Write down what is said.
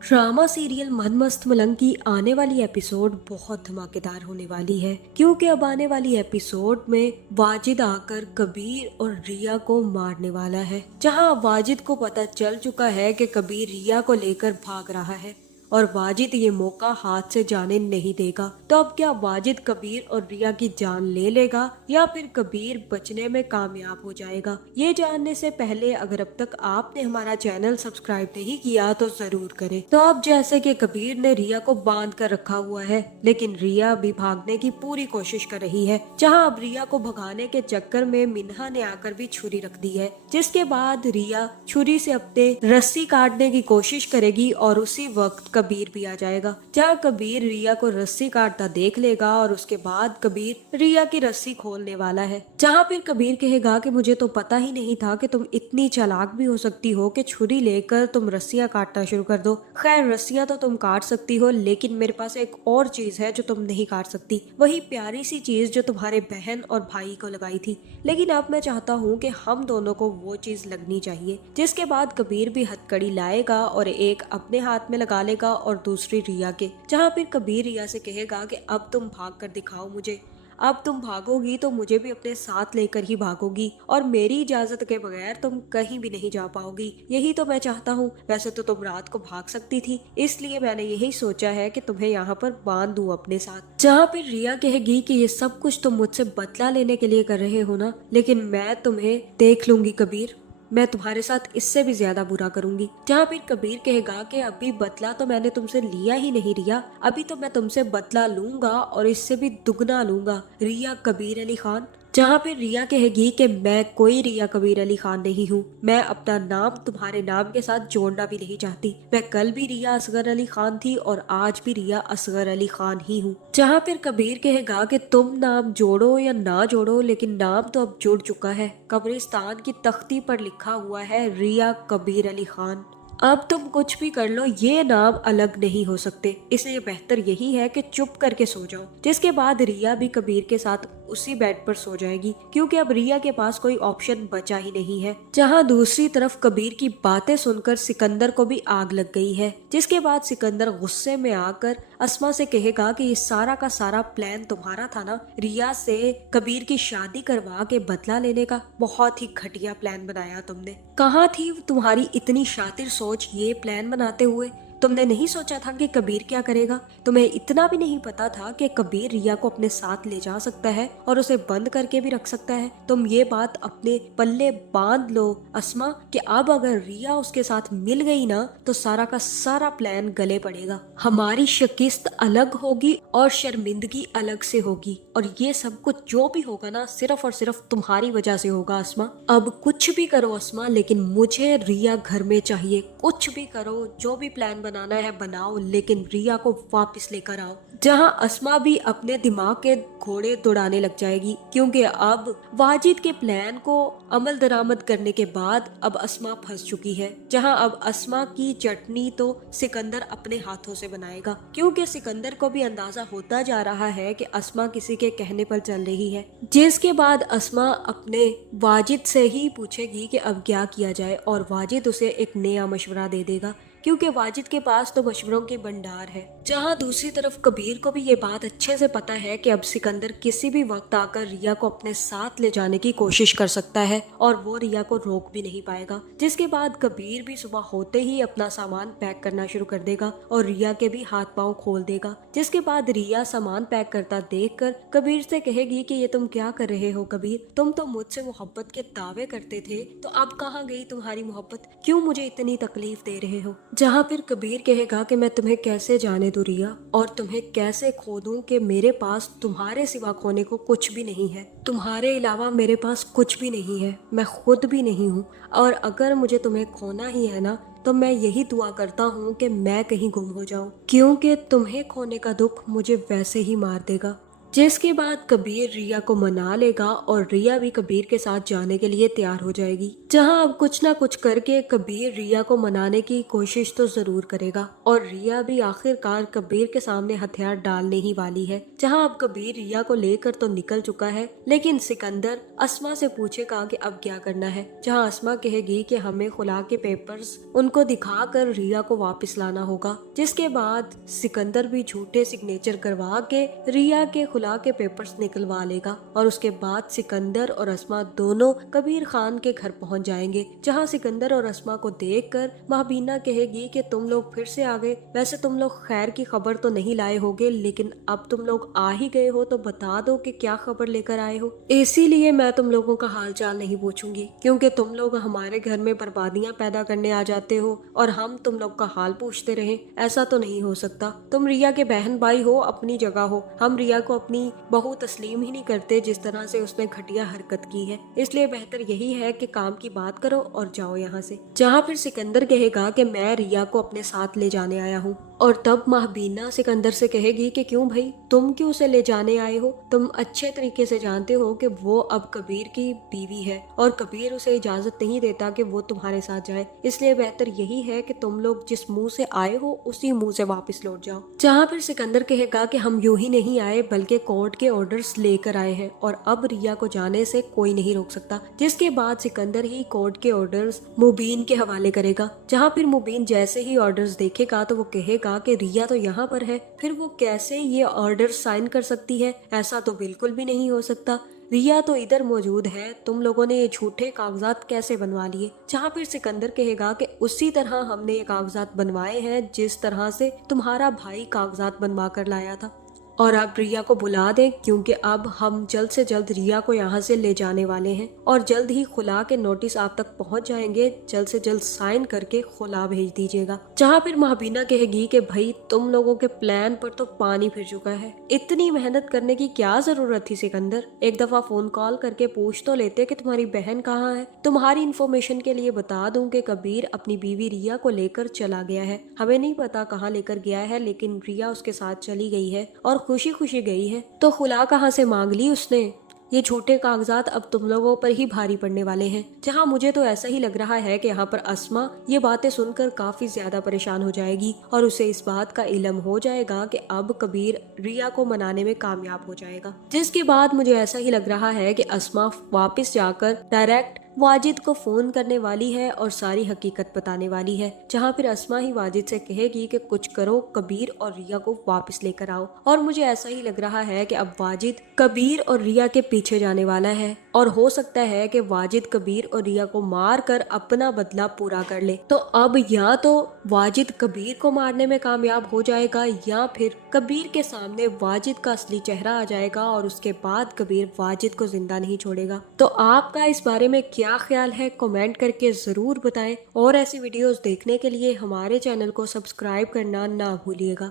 Drama serial मन मस्त मलंग की आने वाली एपिसोड बहुत धमाकेदार होने वाली है, क्योंकि अब आने वाली एपिसोड में वाजिद आकर कबीर और रिया को मारने वाला है। जहां वाजिद को पता चल चुका है कि कबीर रिया को लेकर भाग रहा है और वाजिद ये मौका हाथ से जाने नहीं देगा। तो अब क्या वाजिद कबीर और रिया की जान ले लेगा या फिर कबीर बचने में कामयाब हो जाएगा? ये जानने से पहले अगर अब तक आपने हमारा चैनल सब्सक्राइब नहीं किया तो जरूर करें। तो अब जैसे कि कबीर ने रिया को बांध कर रखा हुआ है, लेकिन रिया भी भागने की पूरी कोशिश कर रही है। जहां अब रिया को भगाने के चक्कर में मिन्हा ने आकर भी छुरी रख दी है, जिसके बाद रिया छुरी से अपने रस्सी काटने की कोशिश करेगी और उसी वक्त कबीर भी आ जाएगा। जहाँ कबीर रिया को रस्सी काटता देख लेगा और उसके बाद कबीर रिया की रस्सी खोलने वाला है। जहाँ फिर कबीर कहेगा कि मुझे तो पता ही नहीं था कि तुम इतनी चालाक भी हो सकती हो कि छुरी लेकर तुम रस्सियां काटना शुरू कर दो। खैर, रस्सियां तो तुम काट सकती हो, लेकिन मेरे पास एक और चीज है जो तुम नहीं काट सकती, वही प्यारी सी चीज जो तुम्हारे बहन और भाई को लगाई थी। लेकिन अब मैं चाहता हूँ कि हम दोनों को वो चीज लगनी चाहिए। जिसके बाद कबीर भी हथकड़ी लाएगा और एक अपने हाथ में लगा लेगा और दूसरी रिया के। जहाँ फिर कबीर रिया से कहेगा कि अब तुम भाग कर दिखाओ मुझे। अब तुम भागोगी तो मुझे भी अपने साथ लेकर ही भागोगी और मेरी इजाजत के बगैर तुम कहीं भी नहीं जा पाओगी। यही तो मैं चाहता हूँ। वैसे तो तुम रात को भाग सकती थी, इसलिए मैंने यही सोचा है कि तुम्हें यहाँ पर बांध दूं अपने साथ। जहाँ फिर रिया कहेगी कि ये सब कुछ तुम मुझसे बदला लेने के लिए कर रहे हो ना, लेकिन मैं तुम्हें देख लूंगी कबीर, मैं तुम्हारे साथ इससे भी ज्यादा बुरा करूंगी। जहाँ फिर कबीर कहेगा कि अभी बदला तो मैंने तुमसे लिया ही नहीं रिया, अभी तो मैं तुमसे बदला लूंगा और इससे भी दुगना लूंगा रिया कबीर अली खान। जहाँ फिर रिया कहेगी कि मैं कोई रिया कबीर अली खान नहीं हूँ, मैं अपना नाम तुम्हारे नाम के साथ जोड़ना भी नहीं चाहती। मैं कल भी रिया असगर अली खान थी और आज भी रिया असगर अली खान ही हूँ। जहाँ फिर कबीर कहेगा कि तुम नाम जोड़ो या ना जोड़ो, लेकिन नाम तो अब जुड़ चुका है। कब्रिस्तान की तख्ती पर लिखा हुआ है रिया कबीर अली खान। अब तुम कुछ भी कर लो, ये नाम अलग नहीं हो सकते, इसलिए बेहतर यही है कि चुप करके सो जाओ। जिसके बाद रिया भी कबीर के साथ उसी बेड पर सो जाएगी, क्योंकि अब रिया के पास कोई ऑप्शन बचा ही नहीं है। जहां दूसरी तरफ कबीर की बातें सुनकर सिकंदर को भी आग लग गई है। जिसके बाद सिकंदर गुस्से में आकर अस्मा से कहेगा कि ये सारा का सारा प्लान तुम्हारा था ना, रिया से कबीर की शादी करवा के बदला लेने का। बहुत ही घटिया प्लान बनाया तुमने। कहाँ थी तुम्हारी इतनी शातिर सोच ये प्लान बनाते हुए? तुमने नहीं सोचा था कि कबीर क्या करेगा? तुम्हें इतना भी नहीं पता था कि कबीर रिया को अपने साथ ले जा सकता है और उसे बंद करके भी रख सकता है? तुम ये बात अपने पल्ले बांध लो अस्मा, कि अब अगर रिया उसके साथ मिल गई ना तो सारा का सारा प्लान गले पड़ेगा। हमारी शिकस्त अलग होगी और शर्मिंदगी अलग से होगी, और ये सब कुछ जो भी होगा ना सिर्फ और सिर्फ तुम्हारी वजह से होगा अस्मा। अब कुछ भी करो अस्मा, लेकिन मुझे रिया घर में चाहिए। कुछ भी करो, जो भी प्लान बनाना है बनाओ, लेकिन रिया को वापस लेकर आओ। जहां अस्मा भी अपने दिमाग के घोड़े दौड़ाने लग जाएगी, क्योंकि अब वाजिद के प्लान को अमल दरामद करने के बाद अब अस्मा फंस चुकी है। जहां अब अस्मा की चटनी तो सिकंदर अपने हाथों से बनाएगा, क्योंकि सिकंदर को भी अंदाजा होता जा रहा है कि अस्मा किसी के कहने पर चल रही है। जिसके बाद अस्मा अपने वाजिद से ही पूछेगी कि अब क्या किया जाए, और वाजिद उसे एक नया मशवरा दे देगा, क्योंकि वाजिद के पास तो मशवरों के भंडार है। जहां दूसरी तरफ कबीर को भी ये बात अच्छे से पता है कि अब सिकंदर किसी भी वक्त आकर रिया को अपने साथ ले जाने की कोशिश कर सकता है और वो रिया को रोक भी नहीं पाएगा। जिसके बाद कबीर भी सुबह होते ही अपना सामान पैक करना शुरू कर देगा और रिया के भी हाथ पांव खोल देगा। जिसके बाद रिया सामान पैक करता देखकर कबीर से कहेगी कि ये तुम क्या कर रहे हो कबीर? तुम तो मुझसे मोहब्बत के दावे करते थे, तो अब कहाँ गई तुम्हारी मोहब्बत? क्यों मुझे इतनी तकलीफ दे रहे हो? जहाँ फिर कबीर कहेगा कि मैं तुम्हें कैसे जाने दूं रिया, और तुम्हें कैसे खो दूं कि मेरे पास तुम्हारे सिवा खोने को कुछ भी नहीं है। तुम्हारे अलावा मेरे पास कुछ भी नहीं है, मैं खुद भी नहीं हूँ। और अगर मुझे तुम्हें खोना ही है ना, तो मैं यही दुआ करता हूँ कि मैं कहीं गुम हो जाऊं, क्योंकि तुम्हें खोने का दुख मुझे वैसे ही मार देगा। जिसके बाद कबीर रिया को मना लेगा और रिया भी कबीर के साथ जाने के लिए तैयार हो जाएगी। जहां अब कुछ ना कुछ करके कबीर रिया को मनाने की कोशिश तो जरूर करेगा और रिया भी आखिरकार कबीर के सामने हथियार डालने ही वाली है। जहां अब कबीर रिया को लेकर तो निकल चुका है, लेकिन सिकंदर अस्मा से पूछेगा कि अब क्या करना है। जहां अस्मा कहेगी कि हमें खुला के पेपर्स उनको दिखाकर रिया को वापस लाना होगा। जिसके बाद सिकंदर भी झूठे सिग्नेचर करवा के रिया के खुला के पेपर्स निकलवा लेगा और उसके बाद सिकंदर और अस्मा दोनों कबीर खान के घर पहुंच जाएंगे। जहां सिकंदर और अस्मा को देखकर महबीना कहेगी कि तुम लोग फिर से आ गए। वैसे तुम लोग खैर की खबर तो नहीं लाए होगे, लेकिन अब तुम लोग आ ही गए हो तो बता दो कि क्या खबर लेकर आए हो। इसीलिए मैं तुम लोगों का हाल चाल नहीं पूछूंगी, क्योंकि तुम लोग हमारे घर में बर्बादियां पैदा करने आ जाते हो और हम तुम लोग का हाल पूछते रहे। ऐसा तो नहीं हो सकता। तुम रिया के बहन भाई हो, अपनी जगह हो। हम रिया को अपनी बहू तस्लीम ही नहीं करते जिस तरह से उसने घटिया हरकत की है। इसलिए बेहतर यही है कि काम की बात करो और जाओ यहाँ से। जहाँ फिर सिकंदर कहेगा कि मैं रिया को अपने साथ ले जाने आया हूँ और तब महबीना सिकंदर से कहेगी कि क्यों भाई, तुम क्यों उसे ले जाने आए हो? तुम अच्छे तरीके से जानते हो कि वो अब कबीर की बीवी है और कबीर उसे इजाजत नहीं देता कि वो तुम्हारे साथ जाए। इसलिए बेहतर यही है कि तुम लोग जिस मुंह से आए हो उसी मुंह से वापस लौट जाओ। जहाँ फिर सिकंदर कहेगा कि हम यूं ही नहीं आए बल्कि कोर्ट के ऑर्डर्स लेकर आए हैं और अब रिया को जाने से कोई नहीं रोक सकता। जिसके बाद सिकंदर ही कोर्ट के ऑर्डर्स मुबीन के हवाले करेगा। जहाँ फिर मुबीन जैसे ही ऑर्डर्स देखेगा तो वो कहेगा कि रिया तो यहाँ पर है, फिर वो कैसे ये ऑर्डर साइन कर सकती है? ऐसा तो बिल्कुल भी नहीं हो सकता। रिया तो इधर मौजूद है, तुम लोगों ने ये झूठे कागजात कैसे बनवा लिए? जहाँ फिर सिकंदर कहेगा कि उसी तरह हमने ये कागजात बनवाए हैं जिस तरह से तुम्हारा भाई कागजात बनवा कर लाया था। और अब रिया को बुला दें, क्योंकि अब हम जल्द से जल्द रिया को यहाँ से ले जाने वाले हैं और जल्द ही खुला के नोटिस आप तक पहुँच जाएंगे। जल्द से जल्द साइन करके खुला भेज दीजिएगा। जहाँ फिर महबीना कहेगी कि भाई तुम लोगों के प्लान पर तो पानी फिर चुका है, इतनी मेहनत करने की क्या जरूरत थी सिकंदर? एक दफा फोन कॉल करके पूछ तो लेते कि तुम्हारी बहन कहाँ है। तुम्हारी इन्फॉर्मेशन के लिए बता दूं कि कबीर अपनी बीवी रिया को लेकर चला गया है। हमें नहीं पता कहाँ लेकर गया है, लेकिन रिया उसके साथ चली गई है और खुशी खुशी गई है। तो खुला कहाँ से मांग ली उसने? ये झूठे कागजात अब तुम लोगों पर ही भारी पड़ने वाले हैं। जहां मुझे तो ऐसा ही लग रहा है कि यहाँ पर अस्मा ये बातें सुनकर काफी ज्यादा परेशान हो जाएगी और उसे इस बात का इल्म हो जाएगा कि अब कबीर रिया को मनाने में कामयाब हो जाएगा। जिसके बाद मुझे ऐसा ही लग रहा है कि अस्मा वापस जाकर डायरेक्ट वाजिद को फोन करने वाली है और सारी हकीकत बताने वाली है। जहाँ फिर अस्मा ही वाजिद से कहेगी कि कुछ करो, कबीर और रिया को वापस लेकर आओ। और मुझे ऐसा ही लग रहा है कि अब वाजिद कबीर और रिया के पीछे जाने वाला है और हो सकता है कि वाजिद कबीर और रिया को मार कर अपना बदला पूरा कर ले। तो अब या तो वाजिद कबीर को मारने में कामयाब हो जाएगा या फिर कबीर के सामने वाजिद का असली चेहरा आ जाएगा और उसके बाद कबीर वाजिद को जिंदा नहीं छोड़ेगा। तो आपका इस बारे में क्या ख्याल है? कमेंट करके जरूर बताएं और ऐसी वीडियोस देखने के लिए हमारे चैनल को सब्सक्राइब करना ना भूलिएगा।